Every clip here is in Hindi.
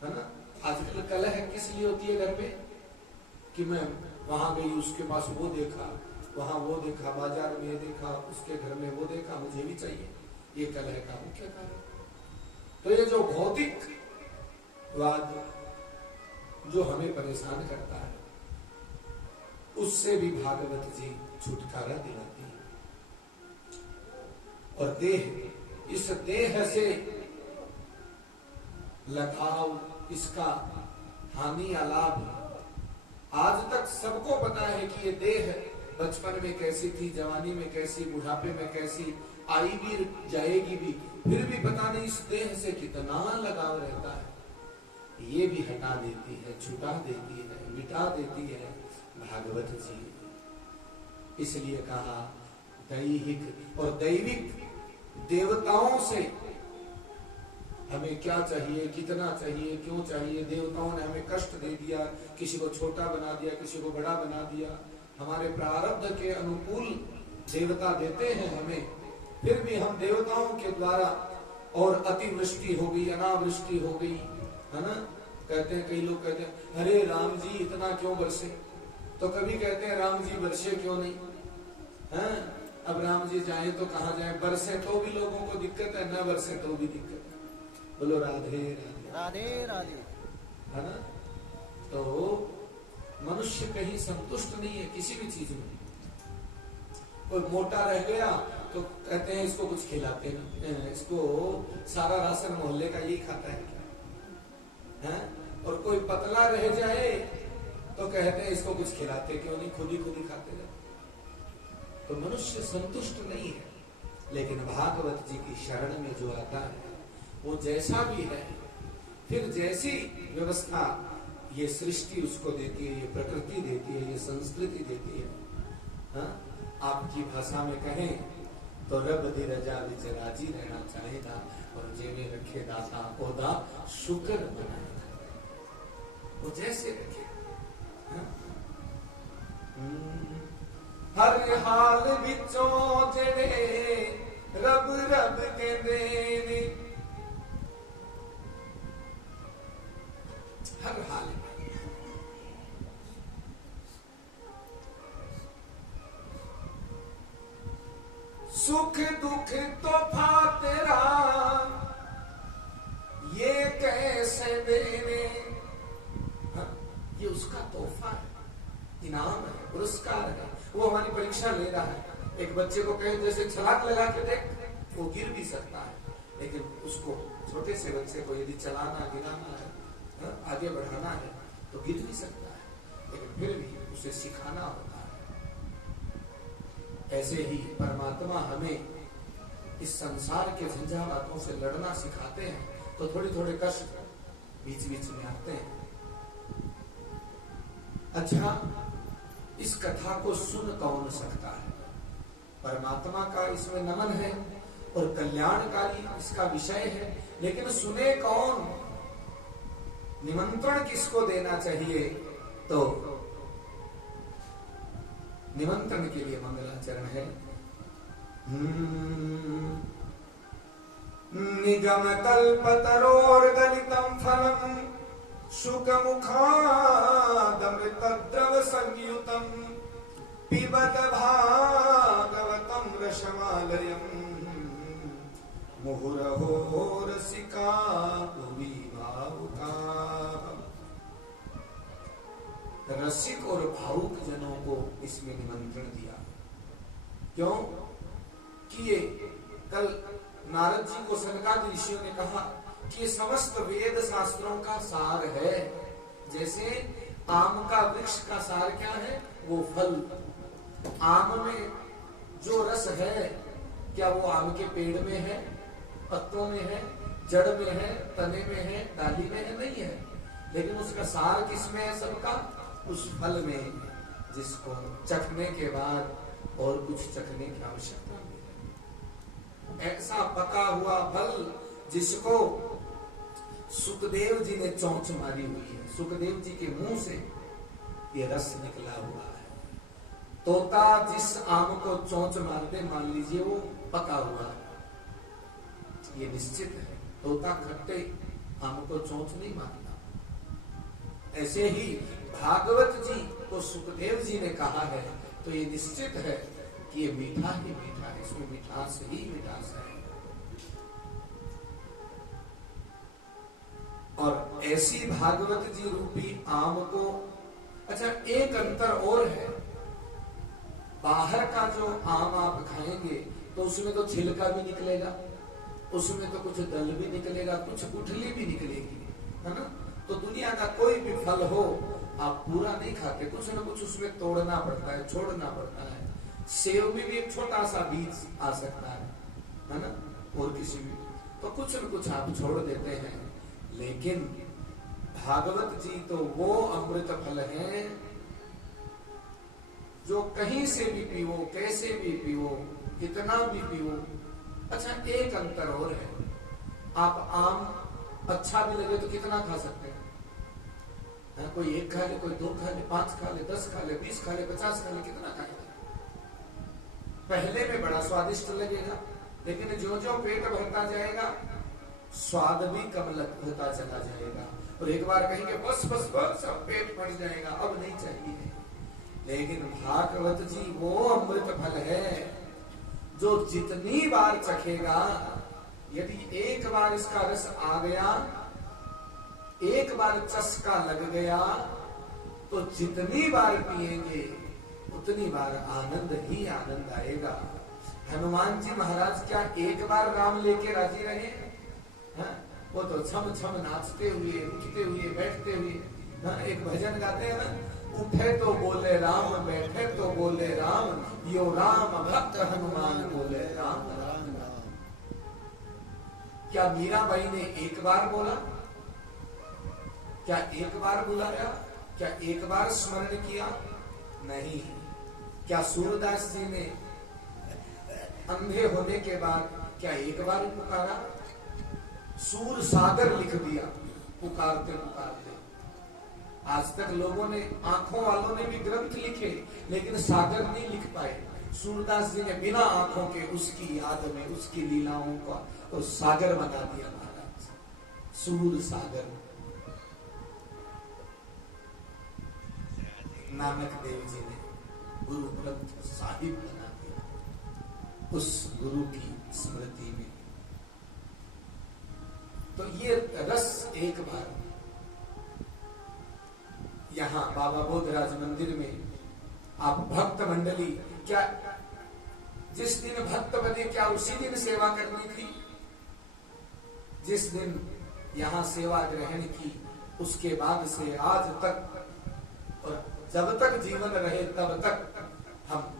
है ना। आजकल कलह किस लिए होती है घर में कि मैं वहां गई, उसके पास वो देखा, वहां वो देखा, बाजार में ये देखा, उसके घर में वो देखा, मुझे भी चाहिए। ये कलह का मुख्य कारण। तो ये जो भौतिकवाद जो हमें परेशान करता है, उससे भी भागवत जी छुटकारा दिलाती है। और देह, इस देह से लगाव, इसका हानि या लाभ, आज तक सबको पता है कि ये देह बचपन में कैसी थी, जवानी में कैसी, बुढ़ापे में कैसी, आई भी जाएगी भी, फिर भी पता नहीं इस देह से कितना लगाव रहता है। ये भी हटा देती है, छुटा देती है, मिटा देती है भागवत जी। इसलिए कहा दैहिक और दैविक देवताओं से हमें क्या चाहिए, कितना चाहिए, क्यों चाहिए। देवताओं ने हमें कष्ट दे दिया, किसी को छोटा बना दिया, किसी को बड़ा बना दिया, हमारे प्रारब्ध के अनुकूल देवता देते हैं हमें, फिर भी हम देवताओं के द्वारा, और अतिवृष्टि हो गई, अनावृष्टि हो गई, है ना। कहते हैं, कई लोग कहते हैं अरे राम जी इतना क्यों बरसे, तो कभी कहते हैं राम जी बरसे क्यों नहीं है। अब राम जी जाए तो कहाँ जाए, बरसे तो भी लोगों को दिक्कत है, न बरसे तो भी दिक्कत है। बोलो राधे राधे राधे राधे, है ना। तो मनुष्य कहीं संतुष्ट नहीं है किसी भी चीज में। कोई मोटा रह गया तो कहते हैं इसको कुछ खिलाते हैं, इसको सारा राशन मोहल्ले का यही खाता है क्या है। और कोई पतला रह जाए तो कहते हैं इसको कुछ खिलाते क्यों नहीं, खुद ही खाते जाते। तो मनुष्य संतुष्ट नहीं है। लेकिन भागवत जी की शरण में जो आता है वो जैसा भी है, फिर जैसी व्यवस्था ये सृष्टि उसको देती है, ये प्रकृति देती है, ये संस्कृति देती है। हाँ? आपकी भाषा में कहें तो रब दी रजा विच राजी रहना चाहेगा, और जेमे रखे दाता ओदा शुक्र बनाएगा। वो जैसे रखे, हाँ? हर हाल विचों जेड़े रब रब के देने, हर हाल में सुख दुख तोहफा तेरा ये कैसे देने। ये उसका तोहफा है, इनाम है, पुरस्कार है। वो हमारी परीक्षा ले रहा है। एक बच्चे को कहें जैसे छलांग लगा के देख, वो गिर भी सकता है, लेकिन उसको, छोटे से बच्चे को यदि चलाना गिराना है, आगे बढ़ाना है तो गिर भी सकता है, लेकिन फिर भी उसे सिखाना होता है। ऐसे ही परमात्मा हमें इस संसार के झंझावातों से लड़ना सिखाते हैं, तो थोड़े थोड़े कष्ट बीच बीच में आते हैं। अच्छा, इस कथा को सुन कौन सकता है? परमात्मा का इसमें नमन है और कल्याणकारी इसका विषय है, लेकिन सुने कौन? निमंत्रण किसको देना चाहिए? तो निमंत्रण के लिए मंगलाचरण है। निगम कल्पतरोर्गलितं फलम् शुकमुखादमृतद्रव संयुतं पिबत भागवतं रसमालयम् मुहुरहो रसिका भुवि भावुका। रसिक और भावुक जनों को इसमें निमंत्रण दिया। क्यों? कि ये कल नारद जी को सनकादि ऋषियों ने कहा कि ये समस्त वेद शास्त्रों का सार है। जैसे आम का वृक्ष का सार क्या है? वो फल। आम में जो रस है, क्या वो आम के पेड़ में है, पत्तों में है, जड़ में है, तने में है, डाली में है? नहीं है। लेकिन उसका सार किसमें है? सबका उस फल में, जिसको चखने के बाद और कुछ चखने की आवश्यकता नहीं है। ऐसा पका हुआ फल जिसको सुखदेव जी ने चोंच मारी हुई है। सुखदेव जी के मुंह से ये रस निकला हुआ है। तोता जिस आम को चोंच मार दे, मान लीजिए वो पका हुआ है, ये निश्चित है। तोता खट्टे आम को चोंच नहीं मारता। ऐसे ही भागवत जी को सुखदेव जी ने कहा है, तो ये निश्चित है कि ये मीठा ही मीठा है, इसमें मिठास ही मिठास है। और ऐसी भागवत जी रूपी आम को, अच्छा एक अंतर और है, बाहर का जो आम आप खाएंगे तो उसमें तो छिलका भी निकलेगा, उसमें तो कुछ दल भी निकलेगा, कुछ गुठली भी निकलेगी, है ना। तो दुनिया का कोई भी फल हो आप पूरा नहीं खाते, कुछ ना कुछ उसमें तोड़ना पड़ता है, छोड़ना पड़ता है। सेव में भी एक छोटा सा बीज आ सकता है ना, और किसी भी, तो कुछ न कुछ आप छोड़ देते हैं। लेकिन भागवत जी तो वो अमृत फल है जो कहीं से भी पीओ, कैसे भी पीओ, कितना भी पीओ। अच्छा एक अंतर और है, आप आम अच्छा भी लगे तो कितना खा सकते हैं? कोई एक खा ले, कोई दो खा ले, 5 खा ले, 10 खा ले, 20 खा ले, 50 खा ले, कितना खाएगा? पहले में बड़ा स्वादिष्ट लगेगा, लेकिन जो जो पेट भरता जाएगा स्वाद भी कम होता चला जाएगा, और एक बार कहेंगे बस बस बस अब पेट भर जाएगा, अब नहीं चाहिए। लेकिन भागवत जी वो अमृत फल है जो जितनी बार चखेगा, यदि एक बार इसका रस आ गया, एक बार चस्का लग गया, तो जितनी बार पिएंगे उतनी बार आनंद ही आनंद आएगा। हनुमान जी महाराज क्या एक बार राम लेके राजी रहे? हाँ? वो तो छम छम नाचते हुए, उठते हुए, बैठते हुए, हाँ? एक भजन गाते हैं ना, उठे तो बोले राम, बैठे तो बोले राम, यो राम भक्त हनुमान बोले राम राम राम। क्या मीराबाई ने एक बार बोला? क्या एक बार बुलाया? क्या एक बार स्मरण किया? नहीं। क्या सूरदास जी ने अंधे होने के बाद क्या एक बार पुकारा? सूर सागर लिख दिया पुकारते पुकारते। आज तक लोगों ने, आंखों वालों ने भी ग्रंथ लिखे, लेकिन सागर नहीं लिख पाए। सूरदास जी ने बिना आंखों के उसकी याद में, उसकी लीलाओं का तो सागर बना दिया महाराज, सूर सागर। नानक देव जी ने गुरु ग्रंथ साहिब बना दिया उस गुरु की स्मृति में। तो ये रस एक बार यहां बाबा बोधराज मंदिर में आप भक्त मंडली, क्या जिस दिन भक्त बने क्या उसी दिन सेवा करनी थी? जिस दिन यहां सेवा ग्रहण की, उसके बाद से आज तक और जब तक जीवन रहे तब तक हम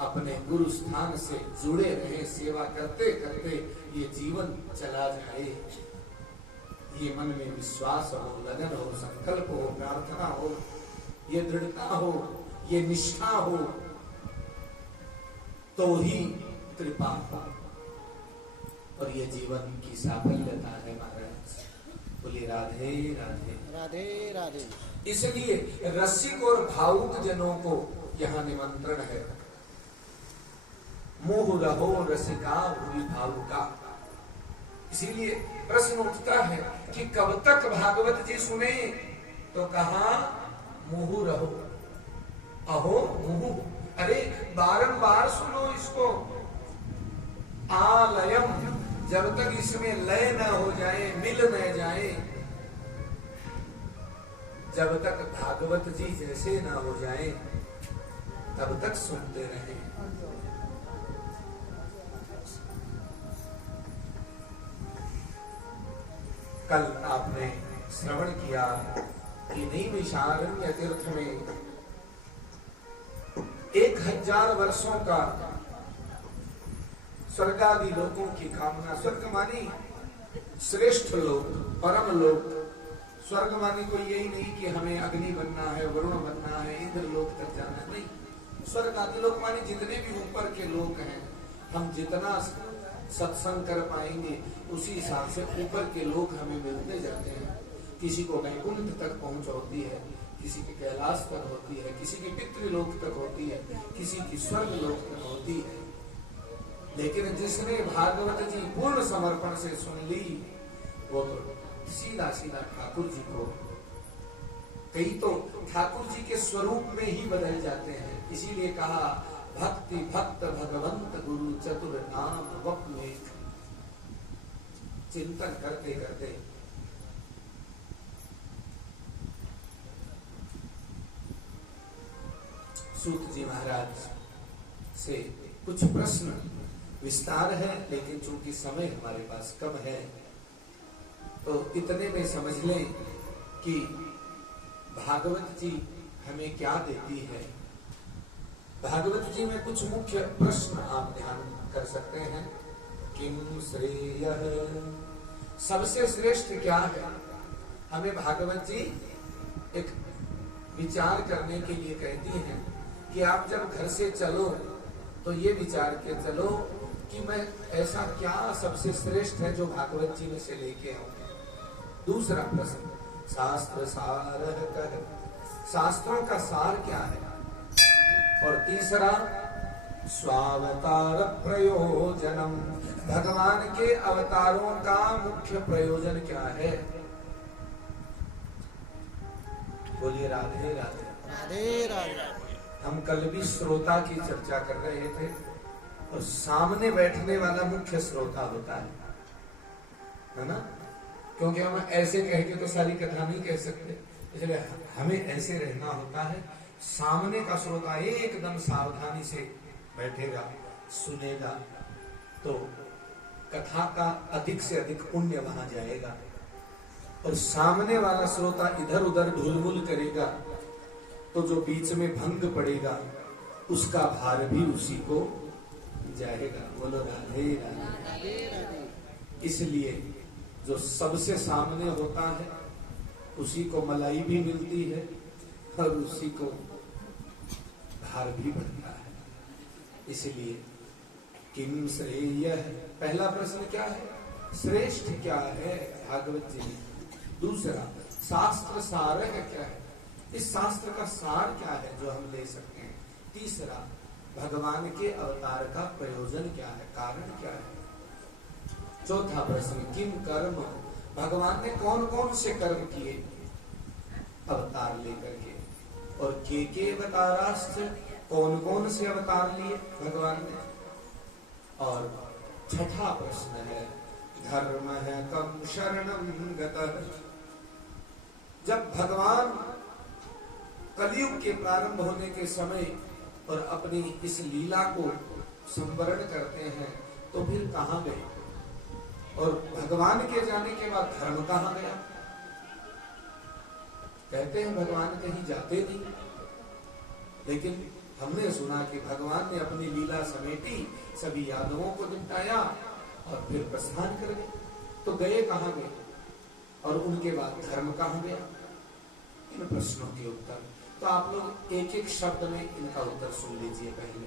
अपने गुरु स्थान से जुड़े रहे, सेवा करते करते ये जीवन चला जाए, ये मन में विश्वास हो, लगन हो, संकल्प हो, प्रार्थना हो, ये दृढ़ता हो, ये निष्ठा हो, तो ही कृपा हो और ये जीवन की साफल्यता है महाराज। बोले राधे राधे राधे राधे। इसलिए रसिक और भावुक जनों को यहां निमंत्रण है, मोह रहो रसिका भूमि भावुका। इसीलिए प्रश्न उठता है कि कब तक भागवत जी सुने? तो कहा मुहु रहो, अहो मुहु, अरे बारंबार सुनो इसको। आलयम, जब तक इसमें लय न हो जाए, मिल न जाए, जब तक भागवत जी जैसे ना हो जाए तब तक सुनते रहे। कल आपने श्रवण किया कि नैमिषारण्य तीर्थ में 1000 वर्षों का स्वर्गादि लोगों की कामना, स्वर्ग मानी श्रेष्ठ लोक, परम लोक। स्वर्ग मानी कोई यही नहीं कि हमें अग्नि बनना है, वरुण बनना है, इंद्र लोक तक जाना है, नहीं। स्वर्ग आदि लोक मानी जितने भी ऊपर के लोक हैं, हम जितना सत्संग कर पाएंगे उसी हिसाब से ऊपर के लोक हमें मिलते जाते हैं। किसी को वैकुंठ तक पहुंच होती है, किसी की कैलाश तक होती है, किसी की पितृलोक तक होती है, किसी की स्वर्ग लोक तक होती है। लेकिन जिसने भागवत जी पूर्ण समर्पण से सुन ली, वो तो सीधा सीधा ठाकुर जी को कई तो ठाकुर जी के स्वरूप में ही बदल जाते हैं। इसीलिए कहा भक्ति भक्त भगवंत गुरु चतुर नाम वक्मेक। चिंतन करते करते सूत जी महाराज से कुछ प्रश्न विस्तार है, लेकिन चूंकि समय हमारे पास कम है तो इतने में समझ लें कि भागवत जी हमें क्या देती है। भागवत जी में कुछ मुख्य प्रश्न आप ध्यान कर सकते हैं। किम श्रेयः, सबसे श्रेष्ठ क्या है। हमें भागवत जी एक विचार करने के लिए कहती हैं कि आप जब घर से चलो तो ये विचार के चलो कि मैं ऐसा क्या सबसे श्रेष्ठ है जो भागवत जी में से लेके आऊं। दूसरा प्रश्न, शास्त्र सार कह, शास्त्रों का सार क्या है। और तीसरा, स्वावतार प्रयोजनम, भगवान के अवतारों का मुख्य प्रयोजन क्या है। बोलिए राधे राधे। राधे राधे। हम कल भी श्रोता की चर्चा कर रहे थे और सामने बैठने वाला मुख्य श्रोता होता है ना, क्योंकि हम ऐसे कह के तो सारी कथा नहीं कह सकते, इसलिए हमें ऐसे रहना होता है। सामने का श्रोता एकदम सावधानी से बैठेगा, सुनेगा, तो कथा का अधिक से अधिक पुण्य वहां जाएगा। और सामने वाला श्रोता इधर उधर ढुलमुल करेगा तो जो बीच में भंग पड़ेगा उसका भार भी उसी को जाएगा। बोलो राधे राधे। इसलिए जो सबसे सामने होता है उसी को मलाई भी मिलती है और उसी को भार भी बढ़ता है। इसलिए किम श्रेयः, पहला प्रश्न क्या है, श्रेष्ठ क्या है भागवत जी में। दूसरा, शास्त्र सार है क्या है, इस शास्त्र का सार क्या है जो हम ले सकते हैं। तीसरा, भगवान के अवतार का प्रयोजन क्या है, कारण क्या है। चौथा प्रश्न, किम कर्म, भगवान ने कौन कौन से कर्म किए अवतार लेकर के, और के अवताराश्च, कौन कौन से अवतार लिए भगवान ने। और छठा प्रश्न है, धर्म है कम शरणम गतः, जब भगवान कलयुग के प्रारंभ होने के समय और अपनी इस लीला को संवरण करते हैं तो फिर कहां गए, और भगवान के जाने के बाद धर्म कहां गया। कहते हैं भगवान कहीं जाते नहीं, लेकिन हमने सुना कि भगवान ने अपनी लीला समेटी, सभी यादवों को निपटाया और फिर प्रस्थान कर गए। तो गए कहां गए, और उनके बाद धर्म कहां गया। इन प्रश्नों के उत्तर तो आप लोग एक एक शब्द में इनका उत्तर सुन लीजिए। पहले,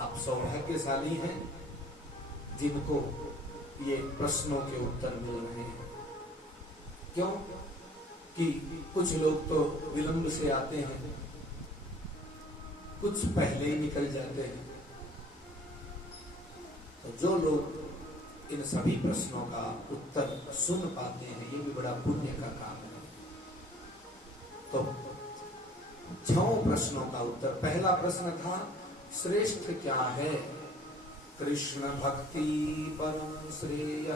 आप सौभाग्यशाली हैं जिनको ये प्रश्नों के उत्तर मिल रहे हैं। क्यों कि कुछ लोग तो विलंब से आते हैं, कुछ पहले ही निकल जाते हैं। तो जो लोग इन सभी प्रश्नों का उत्तर सुन पाते हैं, ये भी बड़ा पुण्य का काम है। तो 6 प्रश्नों का उत्तर, पहला प्रश्न था श्रेष्ठ क्या है, कृष्ण भक्ति परम श्रेय,